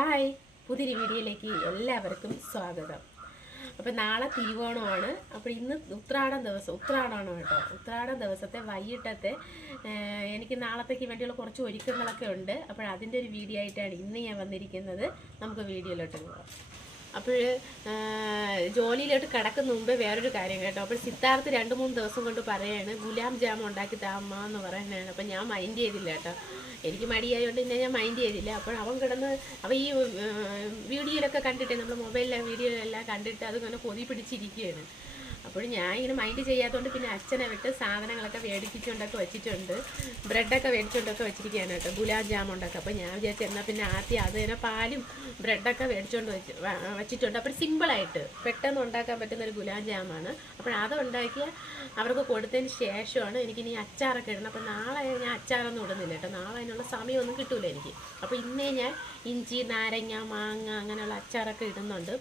Hi. പുതിയൊരു വീഡിയോയിലേക്ക് എല്ലാവർക്കും സ്വാഗതം. അപ്പോൾ നാളെ തിരുവോണമാണ്. അപ്പോൾ ഇന്ന് ഉത്രാടം ദിവസം ഉത്രാടമാണ് കേട്ടോ. ഉത്രാടം ദിവസത്തെ വൈകിട്ടത്തെ എനിക്ക് നാളത്തേക്ക് വേണ്ടിയുള്ള കുറച്ച് ഒരുക്കങ്ങളൊക്കെ ഉണ്ട്. അപ്പോൾ അതിന്റെ ഒരു വീഡിയോ ആയിട്ടാണ് ഇന്ന് ഞാൻ വന്നിരിക്കുന്നത്. നമുക്ക് വീഡിയോയിലോട്ട് പോകാം അപ്പോൾ ജോലിയിലോട്ട് കിടക്കുന്ന മുമ്പേ വേറൊരു കാര്യം കേട്ടോ. അപ്പോൾ സിദ്ധാർത്ഥ് രണ്ട് മൂന്ന് ദിവസം കൊണ്ട് പറയാണ് ഗുലാം ജാം ഉണ്ടാക്കി താമ്മ എന്ന് പറയുന്നതാണ്. അപ്പോൾ ഞാൻ മൈൻഡ് ചെയ്തില്ല കേട്ടോ. എനിക്ക് മടിയായതുകൊണ്ട് പിന്നെ ഞാൻ മൈൻഡ് ചെയ്തില്ല. അപ്പോൾ അവൻ കിടന്ന് അവൻ ഈ വീഡിയോയിലൊക്കെ കണ്ടിട്ട് നമ്മൾ മൊബൈലിലെ വീഡിയോയിലെല്ലാം കണ്ടിട്ട് അതിങ്ങനെ കൊതി പിടിച്ചിരിക്കുകയാണ് അപ്പോൾ ഞാൻ ഇങ്ങനെ മൈൻഡ് ചെയ്യാത്തതുകൊണ്ട് പിന്നെ അച്ഛനെ വിട്ട് സാധനങ്ങളൊക്കെ മേടിപ്പിച്ചുകൊണ്ടൊക്കെ വെച്ചിട്ടുണ്ട്. ബ്രെഡൊക്കെ മേടിച്ചുകൊണ്ടൊക്കെ വെച്ചിരിക്കുകയാണ് കേട്ടോ. ഗുലാബ് ജാം ഉണ്ടാക്കുക അപ്പോൾ ഞാൻ വിചാരിച്ചു എന്നാൽ പിന്നെ ആദ്യം അത് തന്നെ പാലും ബ്രെഡൊക്കെ മേടിച്ചുകൊണ്ട് വെച്ച് വെച്ചിട്ടുണ്ട്. അപ്പോൾ സിമ്പിളായിട്ട് പെട്ടെന്ന് ഉണ്ടാക്കാൻ പറ്റുന്ന ഒരു ഗുലാബ് ജാമാണ്. അപ്പോൾ അത് ഉണ്ടാക്കിയ അവർക്ക് കൊടുത്തതിന് ശേഷമാണ് എനിക്ക് എനിക്കിനി അച്ചാറൊക്കെ ഇടണം. അപ്പോൾ നാളെ ഞാൻ അച്ചാറൊന്നും ഇടുന്നില്ല കേട്ടോ. നാളെ അതിനുള്ള സമയമൊന്നും കിട്ടൂല എനിക്ക്. അപ്പോൾ ഇന്നേ ഞാൻ ഇഞ്ചി നാരങ്ങ മാങ്ങ അങ്ങനെയുള്ള അച്ചാറൊക്കെ ഇടുന്നുണ്ട്.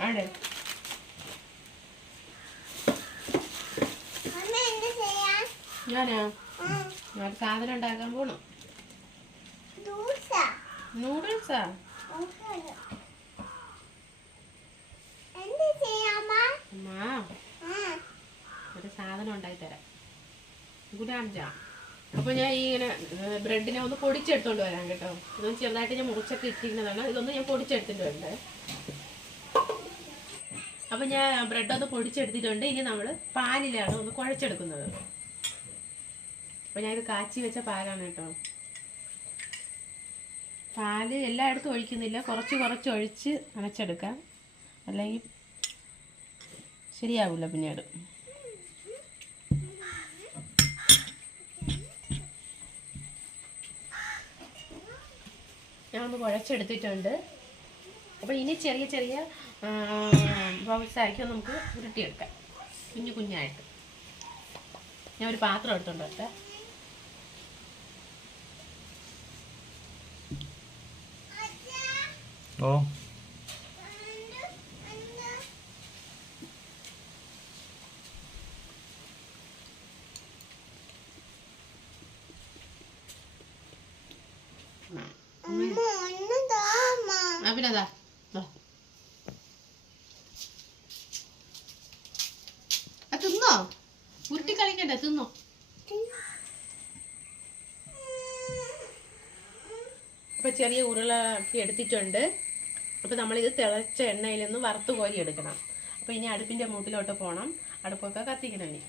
ആടെ. ഞാനാ? സാധനം ഉണ്ടാക്കാൻ പോണു. നൂഡിൽസാ? ഒരു സാധനം ഉണ്ടാക്കി തരാം. ഗുലാബ് ജാം. അപ്പോൾ ഞാൻ ഈ ഇങ്ങനെ ബ്രെഡിനെ ഒന്ന് പൊടിച്ചെടുത്തോണ്ട് വരാം കേട്ടോ. ഇതൊന്ന് ചെറുതായിട്ട് ഞാൻ മുറിച്ചൊക്കെ ഇട്ടിരിക്കുന്നതാണ്. ഇതൊന്ന് ഞാൻ പൊടിച്ചെടുത്തിട്ട് വരണ്ടേ അപ്പോൾ ഞാൻ ബ്രെഡ് ഒന്ന് പൊടിച്ചെടുത്തിട്ടുണ്ട്. ഇനി നമ്മൾ പാലിലാണ് ഒന്ന് കുഴച്ചെടുക്കുന്നത്. അപ്പോൾ ഞാൻ ഇത് കാച്ചി വെച്ച പാലാണ് കേട്ടോ. പാൽ എല്ലായിടത്തും ഒഴിക്കുന്നില്ല. കുറച്ച് കുറച്ച് ഒഴിച്ച് നനച്ചെടുക്കാം അല്ലെങ്കിൽ ശരിയാവില്ല പിന്നീട്. ഞാൻ ഒന്ന് കുഴച്ചെടുത്തിട്ടുണ്ട്. അപ്പോൾ ഇനി ചെറിയ ചെറിയ ബൗൾസ് ആയിരിക്കും നമുക്ക് ഉരുട്ടിയെടുക്കാം കുഞ്ഞു കുഞ്ഞായിട്ട്. ഞാൻ ഒരു പാത്രം എടുത്തുകൊണ്ട് വരട്ടെ. ഓ അമ്മ ഒന്ന് താമ്മ ആ പിന്നെ അതാ ദാ. ആ, തിന്നോ ഉരുട്ടി കളിക്കണ്ടേ തിന്നോ അപ്പൊ ചെറിയ ഉരുളാക്കി എടുത്തിട്ടുണ്ട്. അപ്പോൾ നമ്മളിത് തിളച്ച എണ്ണയിൽ നിന്ന് വറുത്ത് കോരി എടുക്കണം. അപ്പോൾ ഇനി അടുപ്പിന്റെ മൂട്ടിലോട്ട് പോകണം അടുപ്പൊക്കെ കത്തിക്കണം ഇനി.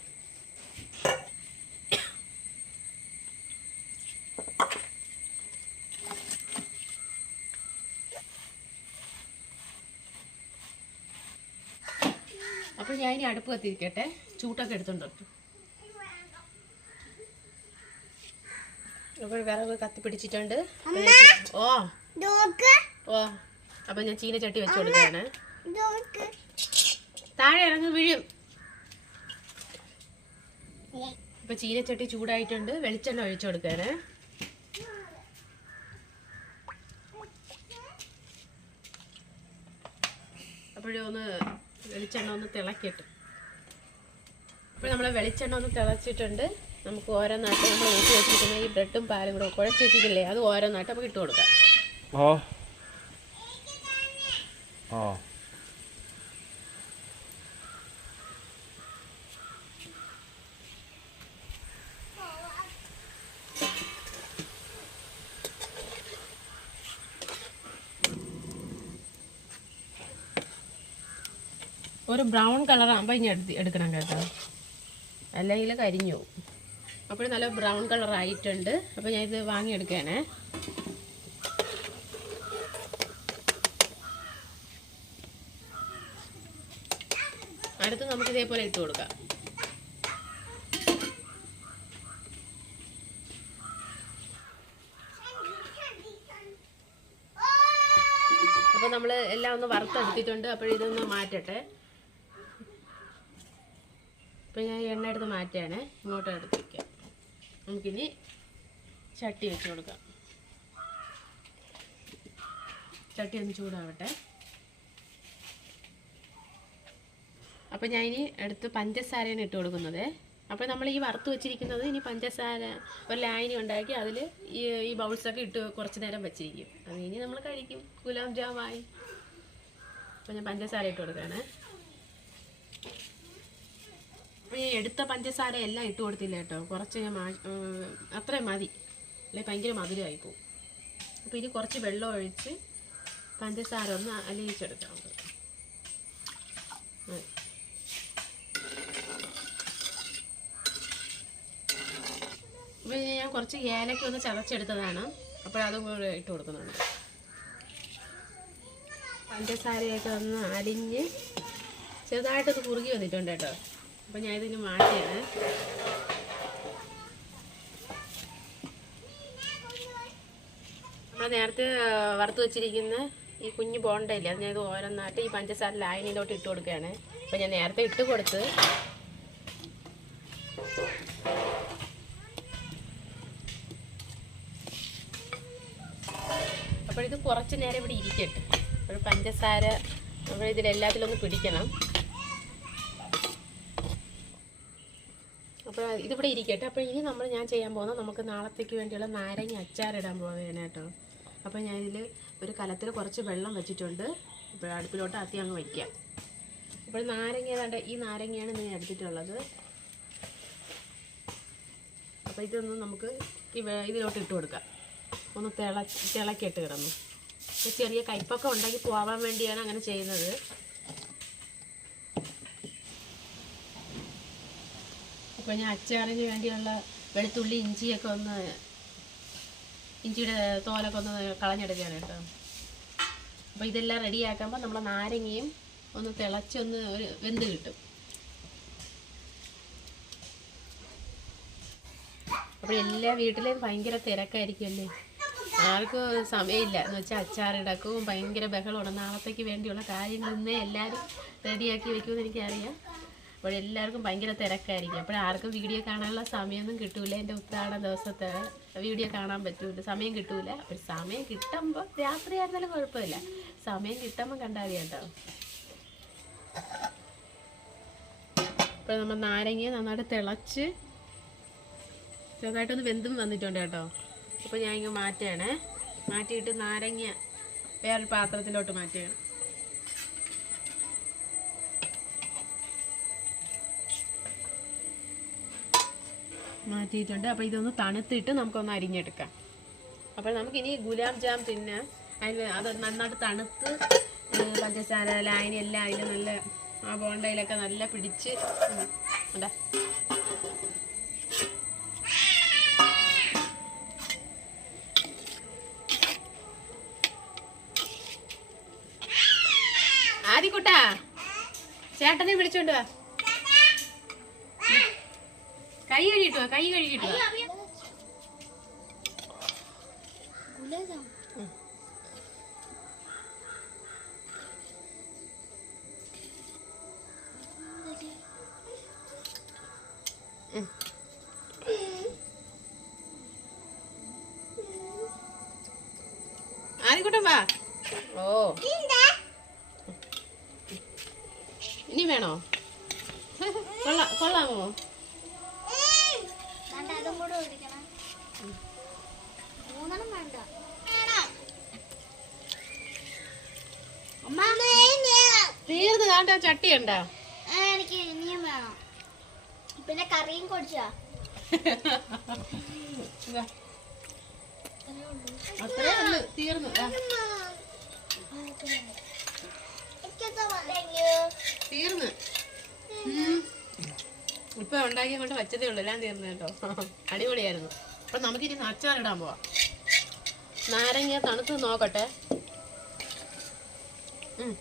അപ്പോൾ ഞാൻ ഇനി അടുപ്പ് കത്തിരിക്കട്ടെ ചൂട്ടൊക്കെ എടുത്തോണ്ട് അപ്പോൾ വിറക് കത്തി പിടിച്ചിട്ടുണ്ട്. ഓ. ഓ. അപ്പൊ ഞാൻ ചീനച്ചട്ടി വെച്ച് കൊടുക്കുകയാണ്. താഴെ ഇറങ്ങി വീഴും. അപ്പൊ ചീനച്ചട്ടി ചൂടായിട്ടുണ്ട്. വെളിച്ചെണ്ണ ഒഴിച്ചു കൊടുക്കാന് അപ്പോഴും ഒന്ന് വെളിച്ചെണ്ണ ഒന്ന് തിളക്കിയിട്ട്. അപ്പോൾ നമ്മൾ വെളിച്ചെണ്ണ ഒന്ന് തിളച്ചിട്ടുണ്ട്. നമുക്ക് ഓരോന്നായിട്ട് നമ്മൾ ഊട്ടി വെച്ചിരിക്കുന്ന ഈ ബ്രെഡും പാലും കൂടെ കുഴച്ച് വെച്ചിട്ടില്ലേ അത് ഓരോന്നായിട്ട് നമുക്ക് ഇട്ട് കൊടുക്കാം. ഓ. ഓ. ഒരു ബ്രൗൺ കളർ ആകുമ്പോൾ ഇനി എടുത്ത് എടുക്കണം കേട്ടോ. അല്ലെങ്കിൽ കരിഞ്ഞു പോകും. അപ്പോൾ നല്ല ബ്രൗൺ കളർ ആയിട്ടുണ്ട് അപ്പോൾ ഞാൻ ഇത് വാങ്ങിയെടുക്കുകയാണേ. അടുത്ത് നമുക്ക് ഇതേപോലെ ഇട്ട് കൊടുക്കാം. അപ്പോൾ നമ്മൾ എല്ലാം ഒന്ന് വറുത്തെടുത്തിട്ടുണ്ട് അപ്പോൾ ഇതൊന്ന് മാറ്റട്ടെ. അപ്പോൾ ഞാൻ എണ്ണ എടുത്ത് മാറ്റുകയാണ്. ഇങ്ങോട്ട് എടുത്ത് നമുക്കിനി ചട്ടി വെച്ച് കൊടുക്കാം. ചട്ടി ഒന്ന് ചൂടാവട്ടെ. അപ്പോൾ ഞാൻ ഇനി എടുത്ത് പഞ്ചസാരയാണ് ഇട്ട് കൊടുക്കുന്നത്. അപ്പോൾ നമ്മൾ ഈ വറുത്ത് വെച്ചിരിക്കുന്നത് ഇനി പഞ്ചസാര ഒരു ലായനി ഉണ്ടാക്കി അതിൽ ഈ ഈ ബൗൾസൊക്കെ ഇട്ട് കുറച്ച് നേരം വെച്ചിരിക്കും. അത് ഇനി നമ്മൾ കഴിക്കും. ഗുലാബ് ജാമായി അപ്പോൾ ഞാൻ പഞ്ചസാര ഇട്ട് കൊടുക്കുകയാണ്. ഞാൻ എടുത്ത പഞ്ചസാര എല്ലാം ഇട്ട് കൊടുത്തില്ല കേട്ടോ. കുറച്ച് ഞാൻ അത്രയും മതി. അല്ലെങ്കിൽ ഭയങ്കര മധുരമായി പോകും അപ്പോൾ ഇനി കുറച്ച് വെള്ളം ഒഴിച്ച് പഞ്ചസാര ഒന്ന് അലിയിച്ചെടുക്കാം മതി. ഞാൻ കുറച്ച് ഏലക്ക ഒന്ന് ചതച്ചെടുത്തതാണ്. അപ്പോൾ അതും കൂടെ ഇട്ട് കൊടുക്കുന്നുണ്ട്. പഞ്ചസാരയൊക്കെ ഒന്ന് അലിഞ്ഞ് ചെറുതായിട്ടൊന്ന് കുറുകി വന്നിട്ടുണ്ട് കേട്ടോ. അപ്പോൾ ഞാൻ ഇതിന് മാറ്റിയാണ്. നമ്മൾ നേരത്തെ വറുത്ത് വെച്ചിരിക്കുന്ന ഈ കുഞ്ഞു ബോണ്ടയില്ല അത് ഞാൻ ഇത് ഓരോന്നായിട്ട് ഈ പഞ്ചസാര ലായനിയിലോട്ട് ഇട്ട് കൊടുക്കുകയാണ്. അപ്പോൾ ഞാൻ നേരത്തെ ഇട്ട് കൊടുത്ത് അപ്പോൾ ഇത് കുറച്ച് നേരം ഇവിടെ ഇരിക്കട്ടെ. അപ്പോൾ പഞ്ചസാര നമ്മൾ ഇതിലെല്ലാത്തിലൊന്ന് പിടിക്കണം. ഇതിവിടെ ഇരിക്കട്ടെ. അപ്പോൾ ഇനി നമ്മൾ ഞാൻ ചെയ്യാൻ പോകുന്നത് നമുക്ക് നാളത്തേക്ക് വേണ്ടിയുള്ള നാരങ്ങ അച്ചാറിടാൻ പോവുകയാണ് കേട്ടോ. അപ്പോൾ ഞാൻ ഇതിൽ ഒരു കലത്തിൽ കുറച്ച് വെള്ളം വെച്ചിട്ടുണ്ട്. ഇപ്പോൾ അടുപ്പിലോട്ട് ആത്തി അങ്ങ് വയ്ക്കാം. ഇപ്പോൾ നാരങ്ങ ഏതാണ്ട് ഈ നാരങ്ങയാണ് ഞാൻ എടുത്തിട്ടുള്ളത്. അപ്പോൾ ഇതൊന്ന് നമുക്ക് ഇതിലോട്ട് ഇട്ട് കൊടുക്കാം. ഒന്ന് തിള തിളക്കിയിട്ട് കിടന്നു. ചെറിയ കയ്പൊക്കെ ഉണ്ടാക്കി പോവാൻ വേണ്ടിയാണ് അങ്ങനെ ചെയ്യുന്നത്. അപ്പോൾ ഞാൻ അച്ചാറിന് വേണ്ടിയുള്ള വെളുത്തുള്ളി ഇഞ്ചിയൊക്കെ ഒന്ന് ഇഞ്ചിയുടെ തോലൊക്കെ ഒന്ന് കളഞ്ഞെടുക്കുകയാണ് കേട്ടോ. അപ്പോൾ ഇതെല്ലാം റെഡിയാക്കുമ്പോൾ നമ്മൾ നാരങ്ങയും ഒന്ന് തിളച്ചൊന്ന് ഒരു വെന്ത് കിട്ടും. അപ്പോൾ എല്ലാ വീട്ടിലും ഭയങ്കര തിരക്കായിരിക്കുമല്ലേ? ആർക്കും സമയമില്ല. എന്ന് വെച്ചാൽ അച്ചാറിടക്കും ഭയങ്കര ബഹളമാണ് നാളത്തേക്ക് വേണ്ടിയുള്ള കാര്യങ്ങൾ ഇന്നേ എല്ലാവരും റെഡിയാക്കി വെക്കുമെന്ന് എനിക്കറിയാം. അപ്പോൾ എല്ലാവർക്കും ഭയങ്കര തിരക്കായിരിക്കും. അപ്പോൾ ആർക്കും വീഡിയോ കാണാനുള്ള സമയമൊന്നും കിട്ടൂല. എന്റെ ഉത്രാട ദിവസത്തെ വീഡിയോ കാണാൻ പറ്റൂല. സമയം കിട്ടൂല. ഒരു സമയം കിട്ടുമ്പോൾ രാത്രി ആയിരുന്നാലും കുഴപ്പമില്ല. സമയം കിട്ടുമ്പോൾ കണ്ടാൽ മതി കേട്ടോ. ഇപ്പോൾ നമ്മൾ നാരങ്ങയെ നന്നായിട്ട് തിളച്ച് ചെറുതായിട്ടൊന്ന് വെന്തും വന്നിട്ടുണ്ട് കേട്ടോ. അപ്പോൾ ഞാൻ ഇങ്ങ് മാറ്റുകയാണേ. മാറ്റിയിട്ട് നാരങ്ങ വേറൊരു പാത്രത്തിലോട്ട് മാറ്റുകയാണ്. മാറ്റിയിട്ടുണ്ട്. അപ്പോൾ ഇതൊന്ന് തണുത്തിട്ട് നമുക്കൊന്ന് അരിഞ്ഞെടുക്കാം. അപ്പോൾ നമുക്കിനി ഗുലാബ് ജാം പിന്നെ അതിന് അത് നന്നായിട്ട് തണുത്ത് പഞ്ചസാര ലായനി എല്ലാം അതിൽ നല്ല ആ ബോണ്ടയിലൊക്കെ നല്ല പിടിച്ച് ഉണ്ടാ ആദിക്കുട്ടാ ചേട്ടനെ വിളിച്ചോണ്ട് വാ. കൈ കഴുകിട്ടോ കൈ കഴുകിട്ടോ ആദ്യക്കൂട്ടം വാ. ഓ. ഇനി വേണോ? കൊള്ളാ കൊള്ളാമോ അതും കൂടെ ഒഴിക്കണം മൂന്നെണ്ണം വേണ്ട അമ്മ കാണ്ട ചട്ടി ഉണ്ടോ? എനിക്ക് ഇനിയും വേണം. പിന്നെ കറിയും കൊടിച്ചാ ഇതാ. അത്രേ ഉള്ളു തീർന്നു. ഇപ്പൊ ഉണ്ടാക്കിയ കൊണ്ട് വെച്ചതേ ഉള്ളു. എല്ലാം തീർന്നു കേട്ടോ. അടിപൊളിയായിരുന്നു. അപ്പൊ നമുക്കിനി അച്ചാറിടാൻ പോവാ. നാരങ്ങ തണുത്ത് നോക്കട്ടെ. ഉം.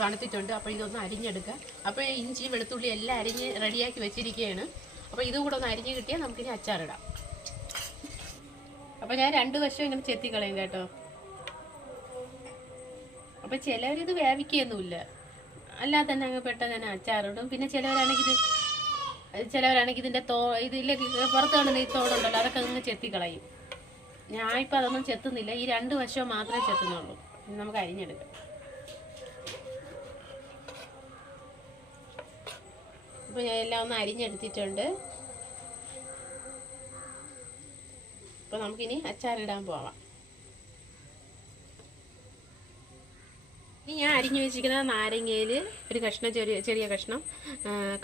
തണുത്തിട്ടുണ്ട്. അപ്പോൾ ഇതൊന്ന് അരിഞ്ഞെടുക്കുക അപ്പോൾ ഇഞ്ചി വെളുത്തുള്ളി എല്ലാം അരിഞ്ഞ് റെഡിയാക്കി വെച്ചിരിക്കുകയാണ്. അപ്പോൾ ഇതും കൂടെ ഒന്ന് അരിഞ്ഞ് കിട്ടിയാൽ നമുക്കിനി അച്ചാറിടാം. അപ്പോൾ ഞാൻ രണ്ട് വശം ഇങ്ങനെ ചെത്തി കളയും കേട്ടോ. അപ്പോൾ ചിലവരിത് വേവിക്കുകയൊന്നുമില്ല. അല്ലാതെ തന്നെ അങ്ങ് പെട്ടെന്ന് തന്നെ അച്ചാറിടും. പിന്നെ ചിലവരാണെങ്കിൽ ഇത് ചിലവരാണെങ്കിൽ ഇതിന്റെ തോ ഇതിലേക്ക് പുറത്ത് കാണുന്ന ഈ തോടുണ്ടല്ലോ അതൊക്കെ അങ്ങ് ചെത്തി കളയും ഞാൻ ഇപ്പം അതൊന്നും ചെത്തുന്നില്ല. ഈ രണ്ട് വശവും മാത്രമേ ചെത്തുന്നുള്ളൂ. നമുക്ക് അരിഞ്ഞെടുക്കാം. അപ്പോൾ ഞാൻ എല്ലാം ഒന്ന് അരിഞ്ഞെടുത്തിട്ടുണ്ട്. അപ്പോൾ നമുക്കിനി അച്ചാറിടാൻ പോവാം. ഇനി ഞാൻ അരിഞ്ഞു വെച്ചിരിക്കുന്ന നാരങ്ങയിൽ ഒരു കഷ്ണം ചെറിയ ചെറിയ കഷ്ണം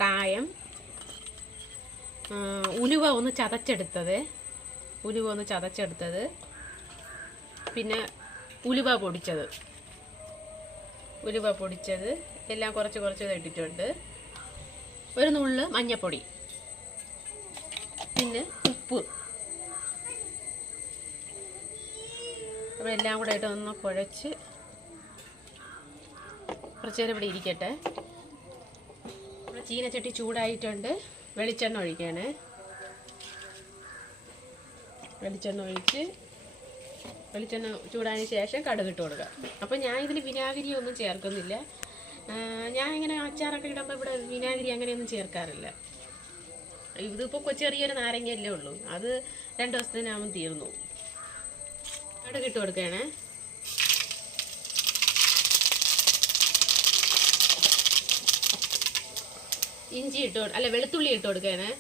കായം ഉലുവ ഒന്ന് ചതച്ചെടുത്തത്. ഉലുവ ഒന്ന് ചതച്ചെടുത്തത്. പിന്നെ ഉലുവ പൊടിച്ചത്. ഉലുവ പൊടിച്ചത്. എല്ലാം കുറച്ച് കുറച്ച് ഇട്ടിട്ടുണ്ട്. ഒരു നുള്ള് മഞ്ഞപ്പൊടി. പിന്നെ ഉപ്പ്. അപ്പോൾ എല്ലാം കൂടെ ഇട്ട് ഒന്ന് കുഴച്ച് കുറച്ച് നേരം ഇവിടെ ഇരിക്കട്ടെ. നമ്മുടെ ചീനച്ചട്ടി ചൂടായിട്ടുണ്ട്. വെളിച്ചെണ്ണ ഒഴിക്കുകയാണ് വെളിച്ചെണ്ണ ഒഴിച്ച് വെളിച്ചെണ്ണ ചൂടായതിന് ശേഷം കടുക് ഇട്ട് കൊടുക്കുക. അപ്പോൾ ഞാൻ ഇതിൽ വിനാഗിരി ഒന്നും ചേർക്കുന്നില്ല. ഞാൻ ഇങ്ങനെ അച്ചാറൊക്കെ ഇടുമ്പോൾ ഇവിടെ വിനാഗിരി അങ്ങനെയൊന്നും ചേർക്കാറില്ല. ഇതിപ്പോൾ ചെറിയൊരു നാരങ്ങയല്ലേ ഉള്ളൂ. അത് രണ്ട് ദിവസത്തിനാകുമ്പോൾ തീർന്നു. അവിടെ ഇട്ട് കൊടുക്കുകയാണേ. ഇഞ്ചി ഇട്ട് അല്ല വെളുത്തുള്ളി ഇട്ട് കൊടുക്കുകയാണേ.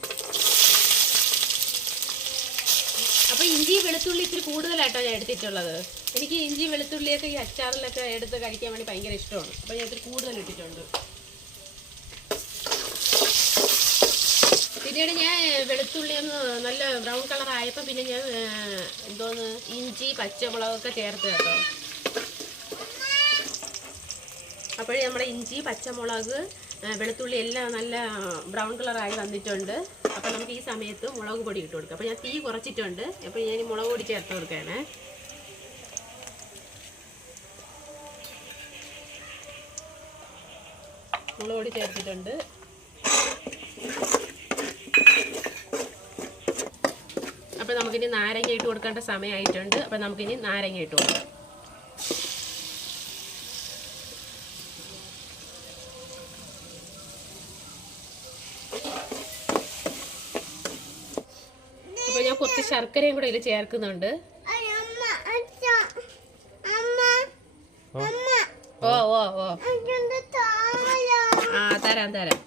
അപ്പൊ ഇഞ്ചി വെളുത്തുള്ളി ഇത്തിരി കൂടുതലായിട്ടോ ഞാൻ എടുത്തിട്ടുള്ളത്. എനിക്ക് ഇഞ്ചി വെളുത്തുള്ളിയൊക്കെ ഈ അച്ചാറിലൊക്കെ എടുത്ത് കഴിക്കാൻ വേണ്ടി ഭയങ്കര ഇഷ്ടമാണ്. അപ്പോൾ ഞാൻ ഇത്തിരി കൂടുതൽ ഇട്ടിട്ടുണ്ട്. പിന്നീട് ഞാൻ വെളുത്തുള്ളി ഒന്ന് നല്ല ബ്രൗൺ കളർ ആയപ്പോൾ പിന്നെ ഞാൻ എന്തോന്ന് ഇഞ്ചി പച്ചമുളകൊക്കെ ചേർത്ത് കേട്ടോ. അപ്പോഴേ നമ്മുടെ ഇഞ്ചി പച്ചമുളക് വെളുത്തുള്ളി എല്ലാം നല്ല ബ്രൗൺ കളറായി വന്നിട്ടുണ്ട്. അപ്പോൾ നമുക്ക് ഈ സമയത്ത് മുളക് പൊടി ഇട്ട് കൊടുക്കാം. അപ്പോൾ ഞാൻ തീ കുറച്ചിട്ടുണ്ട്. അപ്പോൾ ഞാൻ മുളക് പൊടി ചേർത്ത് കൊടുക്കുകയാണ്. മുളക് പൊടി ചേർത്തിട്ടുണ്ട്. അപ്പോൾ നമുക്കിനി നാരങ്ങ ഇട്ട് കൊടുക്കേണ്ട സമയമായിട്ടുണ്ട് അപ്പോൾ നമുക്കിനി നാരങ്ങ ഇട്ട് കൊടുക്കാം. ശർക്കരയും കൂടെ ഇതിൽ ചേർക്കുന്നുണ്ട് അമ്മ അച്ഛ അമ്മ അമ്മ ഓ ഓ ഓ അച്ഛന്റെ താമര ആ തരാം തരാം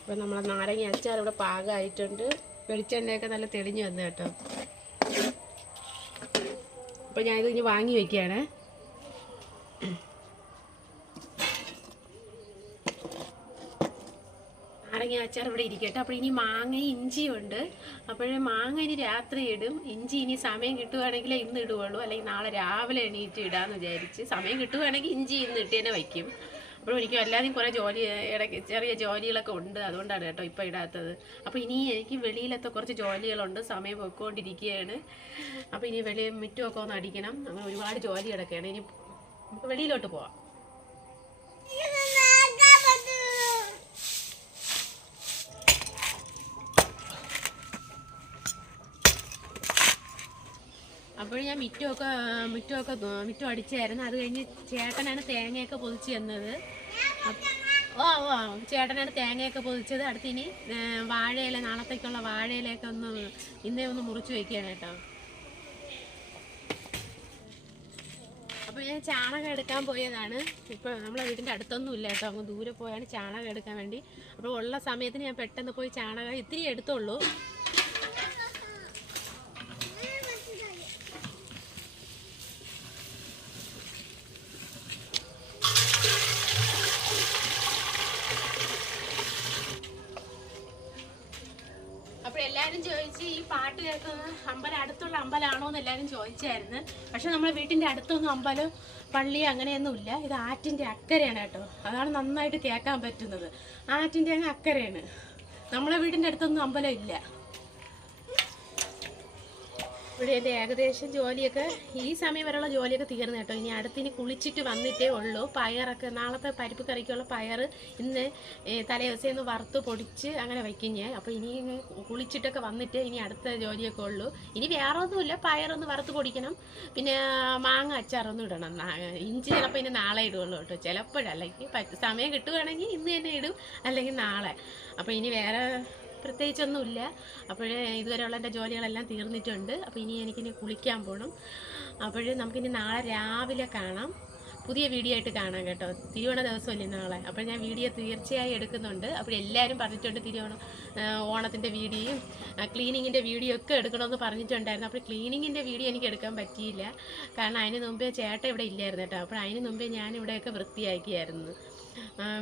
അപ്പോൾ നമ്മളെ നാരങ്ങ അച്ചാർ ഇവിടെ പാകമായിട്ടുണ്ട് വെളിച്ചെണ്ണയൊക്കെ നല്ല തെളിഞ്ഞു വന്നു കേട്ടോ. അപ്പോൾ ഞാനിത് ഇനി വാങ്ങി വെക്കുകയാണ്. നാരങ്ങ അച്ചാർ ഇവിടെ ഇരിക്കട്ടെ അപ്പോൾ ഇനി മാങ്ങ ഇഞ്ചിയുണ്ട് അപ്പോഴേ മാങ്ങ ഇനി രാത്രി ഇടും. ഇഞ്ചി ഇനി സമയം കിട്ടുവാണെങ്കിൽ ഇന്ന് ഇടുകയുള്ളൂ അല്ലെങ്കിൽ നാളെ രാവിലെ എണീറ്റ് ഇടാമെന്ന് വിചാരിച്ച് സമയം കിട്ടുവാണെങ്കിൽ ഇഞ്ചി ഇന്ന് ഇട്ട് തന്നെ വയ്ക്കും. അപ്പോൾ എനിക്ക് എല്ലാവരും കുറേ ജോലി ഇടയ്ക്ക് ചെറിയ ജോലികളൊക്കെ ഉണ്ട്. അതുകൊണ്ടാണ് കേട്ടോ ഇപ്പോൾ ഇടാത്തത്. അപ്പോൾ ഇനി എനിക്ക് വെളിയിലത്തെ കുറച്ച് ജോലികളുണ്ട്. സമയം പോയിക്കൊണ്ടിരിക്കുകയാണ്. അപ്പോൾ ഇനി വെളിയിൽ മുറ്റമൊക്കെ ഒന്ന് അടിക്കണം. അങ്ങനെ ഒരുപാട് ജോലി കിടക്കുകയാണ് ഇനി വെളിയിലോട്ട് പോവാം ഇത് നാക്കാൻ പറ്റുന്നു അപ്പോൾ ഞാൻ മിറ്റമൊക്കെ മിറ്റമൊക്കെ മിറ്റം അടിച്ചായിരുന്നു. അത് കഴിഞ്ഞ് ചേട്ടനാണ് തേങ്ങയൊക്കെ പൊതിച്ച് തന്നത്. ഓ ഓ ചേട്ടനാണ് തേങ്ങയൊക്കെ പൊതിച്ചത്. അടുത്ത് ഇനി വാഴയില നാളത്തേക്കുള്ള വാഴയിലയൊക്കെ ഒന്ന് ഇന്നേ ഒന്ന് മുറിച്ച് വെക്കുകയാണ് കേട്ടോ. അപ്പോൾ ഞാൻ ചാണകം എടുക്കാൻ പോയതാണ്. ഇപ്പോൾ നമ്മളെ വീടിന്റെ അടുത്തൊന്നും ഇല്ല കേട്ടോ. അങ്ങ് ദൂരെ പോയാണ് ചാണകം എടുക്കാൻ വേണ്ടി. അപ്പോൾ ഉള്ള സമയത്തിന് ഞാൻ പെട്ടെന്ന് പോയി ചാണകം ഇത്തിരി എടുത്തുള്ളൂ. അപ്പോൾ എല്ലാവരും ചോദിച്ച് ഈ പാട്ട് കേൾക്കുന്നത് അമ്പലം അടുത്തുള്ള അമ്പലമാണോ എന്ന് എല്ലാവരും ചോദിച്ചായിരുന്നു. പക്ഷെ നമ്മളെ വീട്ടിന്റെ അടുത്തൊന്നും അമ്പലം പള്ളി അങ്ങനെയൊന്നും ഇല്ല. ഇത് ആറ്റിന്റെ അക്കരയാണ് കേട്ടോ. അതാണ് നന്നായിട്ട് കേൾക്കാൻ പറ്റുന്നത്. ആറ്റിന്റെ അങ്ങ് അക്കരയാണ്. നമ്മളെ വീടിന്റെ അടുത്തൊന്നും അമ്പലം ഇല്ല. ഇവിടെ എന്റെ ഏകദേശം ജോലിയൊക്കെ ഈ സമയം വരെയുള്ള ജോലിയൊക്കെ തീർന്നു കേട്ടോ. ഇനി അടുത്തിന് കുളിച്ചിട്ട് വന്നിട്ടേ ഉള്ളൂ. പയറൊക്കെ നാളത്തെ പരിപ്പ് കറിക്കുള്ള പയർ ഇന്ന് തലേദിവസം തലേ ദിവസം ഒന്ന് വറുത്ത് പൊടിച്ച് അങ്ങനെ വയ്ക്കും ഞാൻ. അപ്പോൾ ഇനി കുളിച്ചിട്ടൊക്കെ വന്നിട്ട് ഇനി അടുത്ത ജോലിയൊക്കെ ഉള്ളൂ. ഇനി വേറെ ഒന്നുമില്ല പയറൊന്ന് വറുത്ത് പൊടിക്കണം. പിന്നെ മാങ്ങ അച്ചാറൊന്നും ഇടണം. ഇഞ്ചി ചിലപ്പോൾ ഇനി നാളെ ഇടുകയുള്ളൂ കേട്ടോ. ചിലപ്പോഴല്ലെങ്കിൽ സമയം കിട്ടുകയാണെങ്കിൽ ഇന്ന് തന്നെ ഇടും. അല്ലെങ്കിൽ നാളെ. അപ്പോൾ ഇനി വേറെ പ്രത്യേകിച്ചൊന്നുമില്ല. അപ്പോഴേ ഇതുവരെയുള്ള എന്റെ ജോലികളെല്ലാം തീർന്നിട്ടുണ്ട്. അപ്പോൾ ഇനി എനിക്കിനി കുളിക്കാൻ പോകണം അപ്പോഴേ നമുക്കിനി നാളെ രാവിലെ കാണാം. പുതിയ വീഡിയോ ആയിട്ട് കാണാം കേട്ടോ. തിരുവോണ ദിവസമല്ലേ നാളെ? അപ്പോൾ ഞാൻ വീഡിയോ തീർച്ചയായും എടുക്കുന്നുണ്ട്. അപ്പോൾ എല്ലാവരും പറഞ്ഞിട്ടുണ്ട് തിരുവോണം ഓണത്തിന്റെ വീഡിയോയും ക്ലീനിങ്ങിന്റെ വീഡിയോ ഒക്കെ എടുക്കണമെന്ന് പറഞ്ഞിട്ടുണ്ടായിരുന്നു. അപ്പോൾ ക്ലീനിങ്ങിന്റെ വീഡിയോ എനിക്ക് എടുക്കാൻ പറ്റിയില്ല. കാരണം അതിന് മുമ്പേ ചേട്ടൻ ഇവിടെ ഇല്ലായിരുന്നു കേട്ടോ. അപ്പോൾ അതിന് മുമ്പേ ഞാൻ ഇവിടെയൊക്കെ വൃത്തിയാക്കിയായിരുന്നു.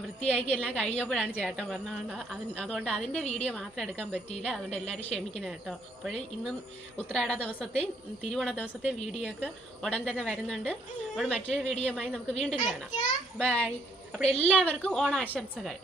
വൃത്തിയാക്കി എല്ലാം കഴിഞ്ഞപ്പോഴാണ് ചേട്ടൻ പറഞ്ഞതുകൊണ്ട് അതിന് അതുകൊണ്ട് അതിന്റെ വീഡിയോ മാത്രം എടുക്കാൻ പറ്റിയില്ല. അതുകൊണ്ട് എല്ലാവരും ക്ഷമിക്കണം കേട്ടോ. അപ്പോഴേ ഇന്നും ഉത്രാട ദിവസത്തെയും തിരുവോണ ദിവസത്തെയും വീഡിയോ ഒക്കെ ഉടൻ തന്നെ വരുന്നുണ്ട്. അപ്പോൾ മറ്റൊരു വീഡിയോയുമായി നമുക്ക് വീണ്ടും കാണാം. ബൈ അപ്പോൾ എല്ലാവർക്കും ഓണാശംസകൾ.